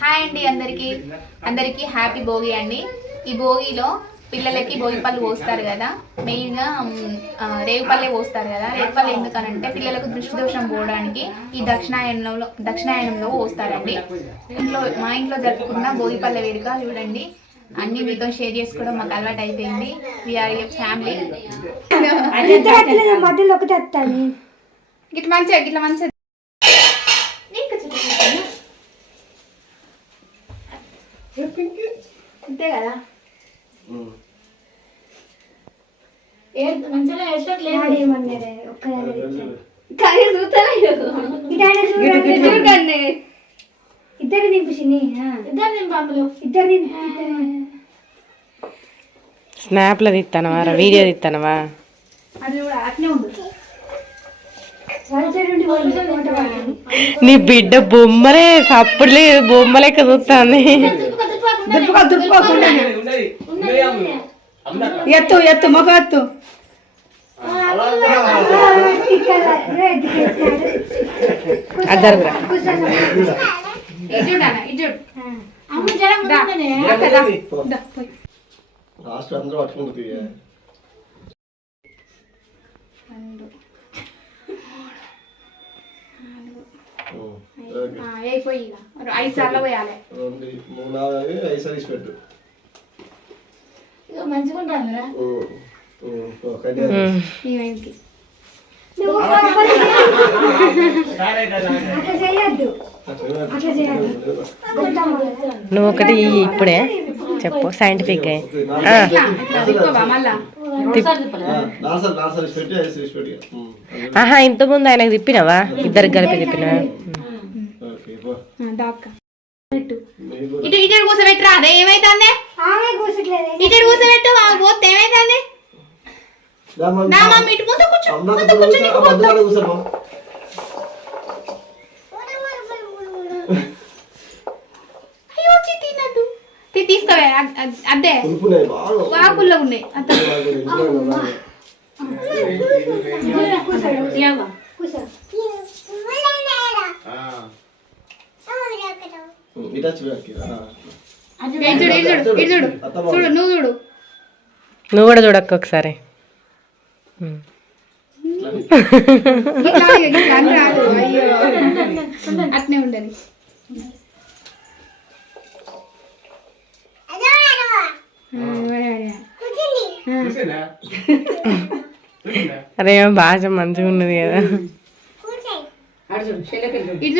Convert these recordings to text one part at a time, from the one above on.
Hi అండి అందరికి happy Bhogi అండి. ఈ భోగిలో పిల్లలకి భోగి పళ్ళు పోస్తారు కదా, మెయిన్గా రేగుపల్లె పోస్తారు కదా. రేగుపల్లె ఎందుకనంటే పిల్లలకు దృష్టి దోషం పోవడానికి ఈ దక్షిణాయనంలో పోస్తారండి. మా ఇంట్లో జరుపుకున్న భోగి పల్లె వేడుక చూడండి. అన్ని మీతో షేర్ చేసుకోవడం మాకు అలవాటు అయిపోయింది. We are your family. గిట్ల మంచిగా అంతే కదా. ఇద్దరు దింపుని స్నాప్లో తీస్తానవా, వీడియో తీస్తానవా? అది కూడా అట్నే ఉంది. నీ బిడ్డ బొమ్మలే అప్పుడు లేదు, బొమ్మలెక్క చూస్తాను. ఎత్తు ఎత్తు మొక్క ఎత్తు. అద్దరుగా అయిపోయి 5 సార్లు పోయాలి. మంచిగా ఉంటాను నువ్వు ఒకటి ఇప్పుడే చెప్పు సైంటిఫిక్ గా. ఆహా, ఇంతకుముందు ఆయనకు తిప్పినవా? ఇద్దరికి కలిపి తిప్పినవా? ఇటు ఇటు కూర్చోబెట్టరా. అదే ఏమైతుంది? ఇటు కూర్చోబెట్టు. పోతే ఏమైతుంది? తీసుకోవే అద్దే వాకుల్లో ఉన్నాయి. చూడు నువ్వు కూడా చూడక్క ఒకసారి. అట్నే ఉండదు. అరే భాష మంచిగా ఉన్నది కదా. ఇటు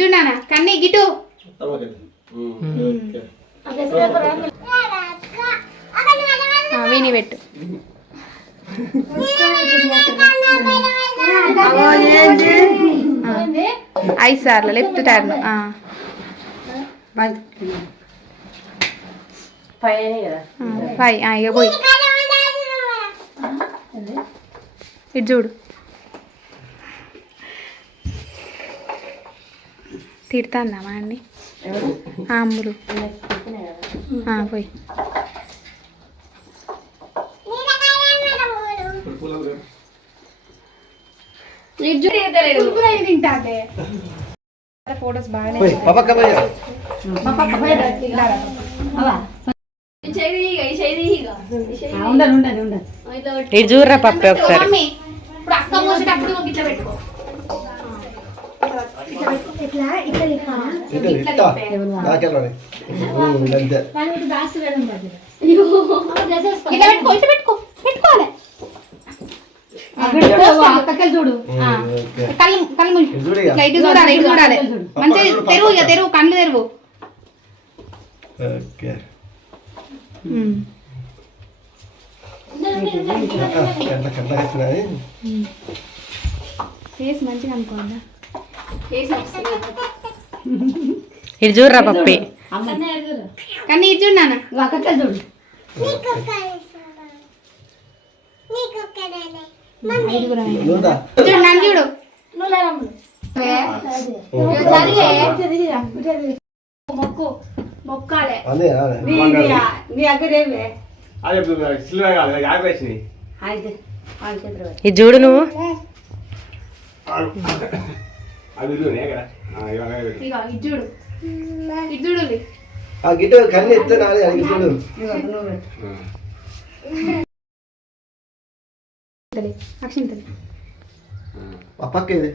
చూడానా కన్నీ గిటు విని పెట్టు. 5 సార్లు లెఫ్ట్ టర్న్. ఇక పోయి ఇటు చూడు. తిడతాందామా అండి అమ్ములు? పోయి ఫోటోస్ బాగానే. ఇటు చూడరా పప్పే ఒకసారి. ఇప్పుడు అక్క మోసేటప్పుడు ఇట్లా పెట్టుకో. పెట్టుకోవాలి. చూడు కళ్ళు ఇటు చూడాలి. మంచిగా తెరువు కళ్ళు తెరువు. ఫేస్ మంచిగా అనుకోండి. ఇటు చూడరా పప్పి. కానీ ఇటు చూడు నాన్న. చూడు నన్ను చూడు. మొక్కాలే. ఇది చూడు నువ్వు. ఇటు చూడు. ఇది చూడు ఆ గిట్ట కళ్ళు ఎత్తే నాది అడిగి చూడు అక్షింతలు ఆ పక్క ఇది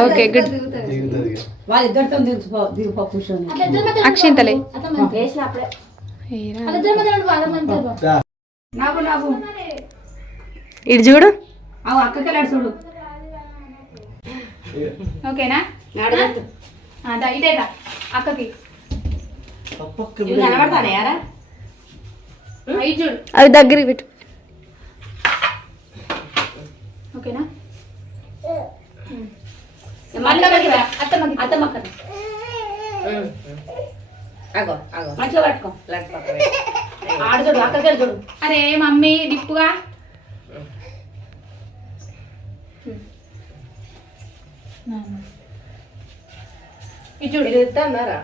ఓకే గుడ్ దిగుతుంది వాళ్ళిద్దరితో దిగుపో కూర్చొని అక్షింతలే నాకు నాకు ఇటు చూడు అవు అక్కకి వెళ్ళాడు చూడు ఓకేనా ఇదేరా అక్కకి ఆ పక్క కనబడతానే యారా ఇది చూడు అవి దగ్గరికి పెట్టు ఓకేనా అత్తమ్మకి అగో అగో మంచిగా పట్టుకో ఆడ చూడు అక్కకి వెళ్ళి చూడు అరే మమ్మీ డిప్పుగా ఇది చూడు ఇస్తాన్నారా